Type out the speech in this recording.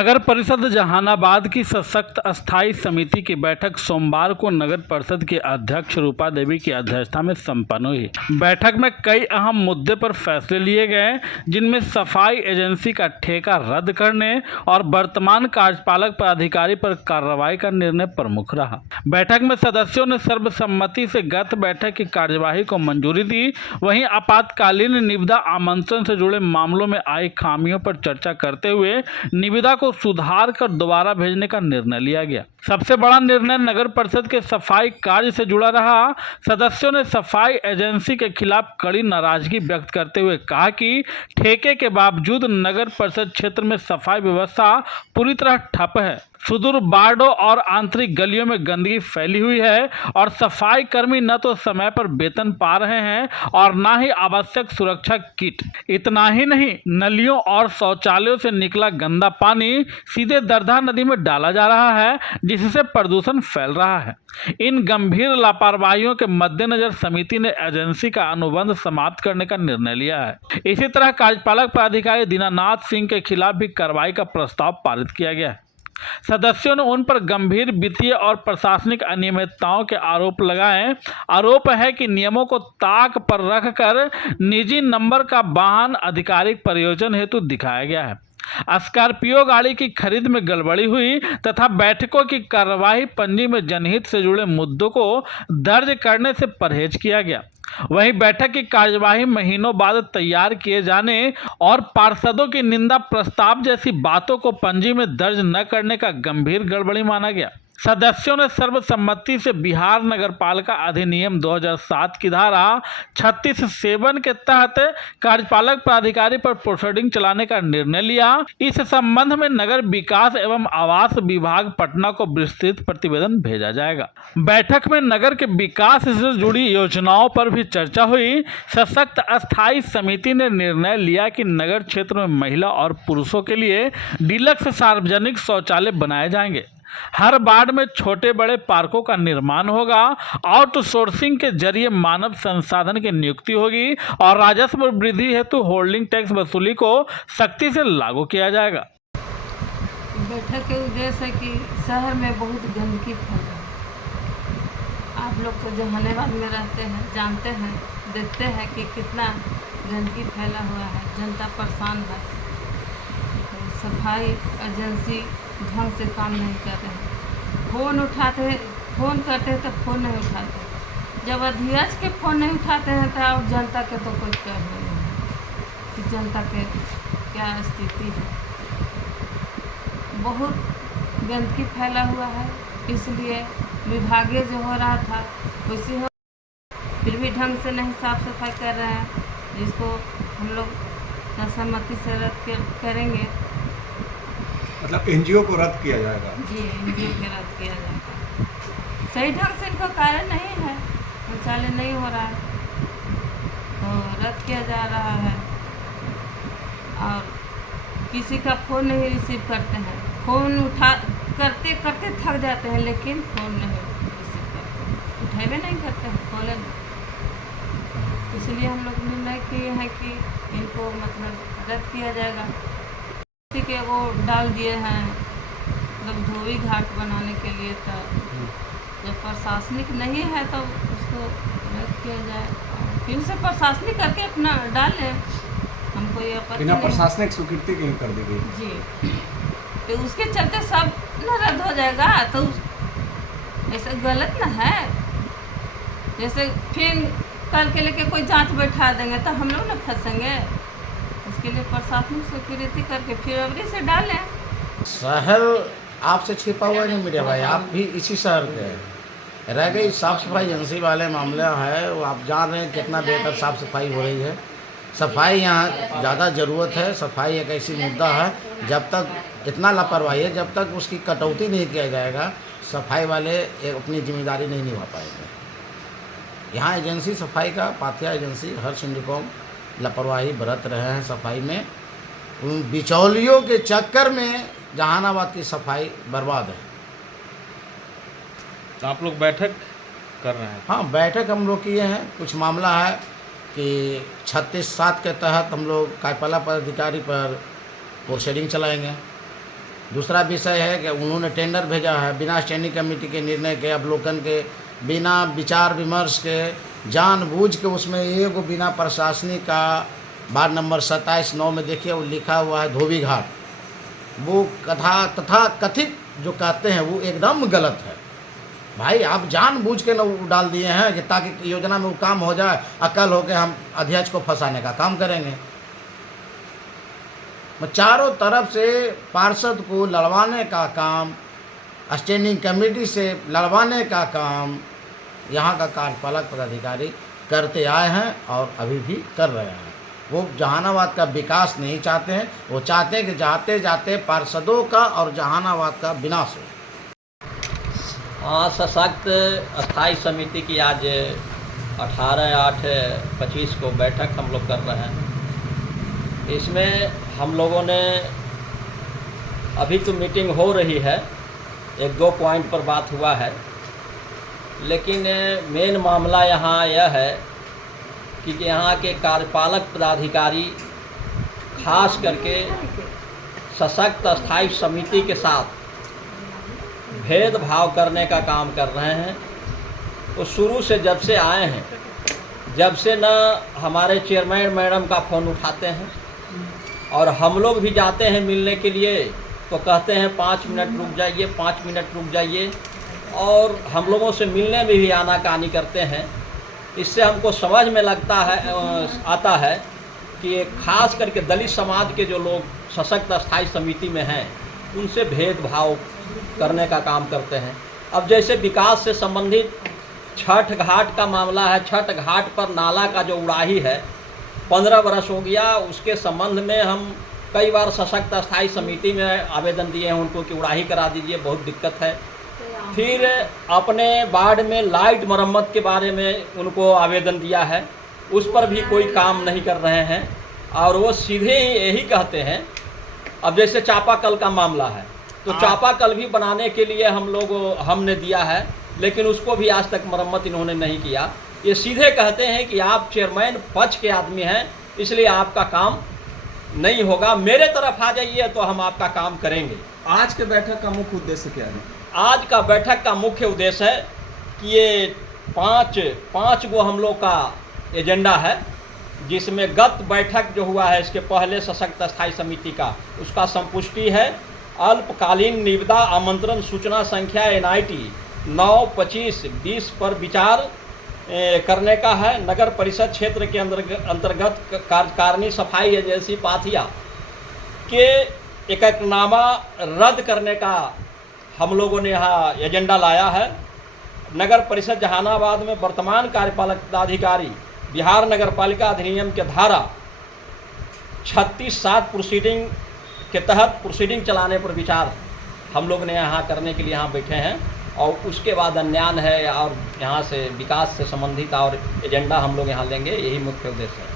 नगर परिषद जहानाबाद की सशक्त अस्थायी समिति की बैठक सोमवार को नगर परिषद की अध्यक्ष रूपा देवी की अध्यक्षता में संपन्न हुई। बैठक में कई अहम मुद्दे पर फैसले लिए गए, जिनमें सफाई एजेंसी का ठेका रद्द करने और वर्तमान कार्यपालक पदाधिकारी पर कार्रवाई का निर्णय प्रमुख रहा। बैठक में सदस्यों ने सर्वसम्मति से गत बैठक की कार्यवाही को मंजूरी दी। वहीं आपातकालीन निविदा आमंत्रण से जुड़े मामलों में आई खामियों पर चर्चा करते हुए निविदा को सुधार कर दोबारा भेजने का निर्णय लिया गया। सबसे बड़ा निर्णय नगर परिषद के सफाई कार्य से जुड़ा रहा। सदस्यों ने सफाई एजेंसी के खिलाफ कड़ी नाराजगी व्यक्त करते हुए कहा कि ठेके के बावजूद नगर परिषद क्षेत्र में सफाई व्यवस्था पूरी तरह ठप है। सुदूर वार्डों और आंतरिक गलियों में गंदगी फैली हुई है और सफाई कर्मी न तो समय पर वेतन पा रहे हैं और न ही आवश्यक सुरक्षा किट। इतना ही नहीं, नलियों और शौचालयों से निकला गंदा पानी सीधे दरधा नदी में डाला जा रहा है, जिससे प्रदूषण फैल रहा है। इन गंभीर लापरवाहियों के मद्देनजर समिति ने एजेंसी का अनुबंध समाप्त करने का निर्णय लिया है। इसी तरह कार्यपालक पदाधिकारी दीनानाथ सिंह के खिलाफ भी कार्रवाई का प्रस्ताव पारित किया गया है। सदस्यों ने उन पर गंभीर वित्तीय और प्रशासनिक अनियमितताओं के आरोप लगाए। आरोप है कि नियमों को ताक पर रखकर निजी नंबर का वाहन आधिकारिक प्रयोजन हेतु दिखाया गया है। स्कॉर्पियो गाड़ी की खरीद में गड़बड़ी हुई तथा बैठकों की कार्यवाही पंजी में जनहित से जुड़े मुद्दों को दर्ज करने से परहेज किया गया। वहीं बैठक की कार्यवाही महीनों बाद तैयार किए जाने और पार्षदों की निंदा प्रस्ताव जैसी बातों को पंजी में दर्ज न करने का गंभीर गड़बड़ी माना गया। सदस्यों ने सर्वसम्मति से बिहार नगरपालिका अधिनियम 2007 की धारा 36(7) के तहत कार्यपालक पदाधिकारी पर प्रोसीडिंग चलाने का निर्णय लिया। इस संबंध में नगर विकास एवं आवास विभाग पटना को विस्तृत प्रतिवेदन भेजा जाएगा। बैठक में नगर के विकास से जुड़ी योजनाओं पर भी चर्चा हुई। सशक्त अस्थायी समिति ने निर्णय लिया कि नगर क्षेत्र में महिला और पुरुषों के लिए डिलक्स सार्वजनिक शौचालय बनाए जाएंगे। हर वार्ड में छोटे बड़े पार्कों का निर्माण होगा। आउटसोर्सिंग के जरिए मानव संसाधन की नियुक्ति होगी और राजस्व वृद्धि हेतु होल्डिंग टैक्स वसूली को सख्ती से लागू किया जाएगा। बैठक के उद्देश्य है कि शहर में बहुत गंदगी फैल है। आप लोग तो जहानाबाद में रहते हैं, जानते हैं, देखते हैं कि कितना गंदगी फैला हुआ है, जनता परेशान है। तो सफाई एजेंसी ढंग से काम नहीं कर रहे हैं। फ़ोन करते हैं तो फ़ोन नहीं उठाते। जब अध्यक्ष के फ़ोन नहीं उठाते हैं तो और जनता के तो कोई कह नहीं है कि जनता के क्या स्थिति है। बहुत गंदगी फैला हुआ है, इसलिए विभागीय जो हो रहा था वैसे हो, फिर भी ढंग से नहीं साफ सफाई कर रहे हैं, जिसको हम लोग सहमति से रद्द करेंगे। मतलब एनजीओ को रद्द किया जाएगा? जी, एनजीओ को रद्द किया जाएगा। सही ढंग से इनका कार्य नहीं है, शौचालय नहीं हो रहा है तो रद्द किया जा रहा है। और किसी का फ़ोन नहीं रिसीव करते हैं, फ़ोन करते थक जाते हैं, लेकिन फ़ोन नहीं रिसीव करते, उठावे नहीं करते हैं, कॉल। इसलिए हम लोग निर्णय किए हैं कि इनको मतलब रद्द किया जाएगा। के वो डाल दिए हैं मतलब धोबी घाट बनाने के लिए, तो जब प्रशासनिक नहीं है तो उसको रद्द किया जाए और फिर से प्रशासनिक करके अपना डाल लें। हमको ये आपत्ति बिना प्रशासनिक स्वीकृति क्यों कर दी गई? जी, तो उसके चलते सब न रद्द हो जाएगा। तो ऐसा गलत न है। जैसे फिर कल के लेके कोई जांच बैठा देंगे तो हम लोग न फंसेंगे। इसके लिए प्रशासनिक स्वीकृति करके फिर अवरी से डालें। शहर आपसे छिपा हुआ नहीं मेरे भाई, आप भी इसी शहर के रह गई। साफ़ सफाई एजेंसी वाले मामले है, वो आप जान रहे हैं कितना बेहतर साफ़ सफाई हो रही है। सफाई यहाँ ज़्यादा ज़रूरत है। सफाई एक ऐसी मुद्दा है, जब तक इतना लापरवाही है, जब तक उसकी कटौती नहीं किया जाएगा, सफाई वाले अपनी जिम्मेदारी नहीं निभा पाएंगे। यहाँ एजेंसी सफाई का पाथिया एजेंसी हर सिंडिकॉम लापरवाही बरत रहे हैं सफाई में। उन बिचौलियों के चक्कर में जहानाबाद की सफाई बर्बाद है। तो आप लोग बैठक कर रहे हैं? हाँ, बैठक हम लोग किए हैं। कुछ मामला है कि 36(7) के तहत हम लोग कार्यपालक पदाधिकारी पर प्रोसीडिंग चलाएंगे। दूसरा विषय है कि उन्होंने टेंडर भेजा है बिना स्टैंडिंग कमेटी के निर्णय के, अवलोकन के, बिना विचार विमर्श के, जानबूझ के उसमें एक बिना प्रशासनिक का वार्ड नंबर 27/9 में देखिए वो लिखा हुआ है धोबी घाट। वो तथा कथित जो कहते हैं वो एकदम गलत है। भाई आप जानबूझ के ना वो डाल दिए हैं कि ताकि योजना में वो काम हो जाए, अकल हो के हम अध्यक्ष को फंसाने का काम करेंगे। चारों तरफ से पार्षद को लड़वाने का काम, स्टैंडिंग कमेटी से लड़वाने का काम यहाँ का कार्यपालक पदाधिकारी करते आए हैं और अभी भी कर रहे हैं। वो जहानाबाद का विकास नहीं चाहते हैं, वो चाहते हैं कि जाते जाते पार्षदों का और जहानाबाद का विनाश हो। हाँ, सशक्त अस्थाई समिति की आज 18/8/25 को बैठक हम लोग कर रहे हैं। इसमें हम लोगों ने अभी तो मीटिंग हो रही है, 1-2 पॉइंट पर बात हुआ है, लेकिन मेन मामला यहाँ यह है कि यहाँ के कार्यपालक पदाधिकारी खास करके सशक्त अस्थाई समिति के साथ भेदभाव करने का काम कर रहे हैं। वो शुरू से जब से आए हैं, जब से न हमारे चेयरमैन मैडम का फ़ोन उठाते हैं और हम लोग भी जाते हैं मिलने के लिए तो कहते हैं 5 मिनट रुक जाइए, 5 मिनट रुक जाइए, और हम लोगों से मिलने में भी आनाकानी करते हैं। इससे हमको समझ में आता है कि खास करके दलित समाज के जो लोग सशक्त अस्थाई समिति में हैं उनसे भेदभाव करने का काम करते हैं। अब जैसे विकास से संबंधित छठ घाट का मामला है, छठ घाट पर नाला का जो उड़ाही है 15 बरस हो गया, उसके संबंध में हम कई बार सशक्त अस्थाई समिति में आवेदन दिए हैं उनको कि उड़ाही करा दीजिए, बहुत दिक्कत है। फिर अपने वार्ड में लाइट मरम्मत के बारे में उनको आवेदन दिया है, उस पर भी कोई काम नहीं कर रहे हैं और वो सीधे ही यही कहते हैं। अब जैसे चापाकल का मामला है तो चापाकल भी बनाने के लिए हमने दिया है, लेकिन उसको भी आज तक मरम्मत इन्होंने नहीं किया। ये सीधे कहते हैं कि आप चेयरमैन पक्ष के आदमी हैं, इसलिए आपका काम नहीं होगा, मेरे तरफ आ जाइए तो हम आपका काम करेंगे। आज के बैठक का मुख्य उद्देश्य क्या है? आज का बैठक का मुख्य उद्देश्य है कि ये पाँच गो हम लोग का एजेंडा है, जिसमें गत बैठक जो हुआ है इसके पहले सशक्त अस्थाई समिति का, उसका संपुष्टि है। अल्पकालीन निविदा आमंत्रण सूचना संख्या NIT 9/25/20 पर विचार करने का है। नगर परिषद क्षेत्र के अंतर्गत कार्यकारिणी सफाई एजेंसी पाथिया के एकनामा रद्द करने का हम लोगों ने यहाँ एजेंडा लाया है। नगर परिषद जहानाबाद में वर्तमान कार्यपालक पदाधिकारी बिहार नगर पालिका अधिनियम के धारा 36(7) प्रोसीडिंग के तहत प्रोसीडिंग चलाने पर विचार हम लोग ने यहाँ करने के लिए यहाँ बैठे हैं, और उसके बाद अन्यान है और यहाँ से विकास से संबंधित और एजेंडा हम लोग यहाँ लेंगे, यही मुख्य उद्देश्य है।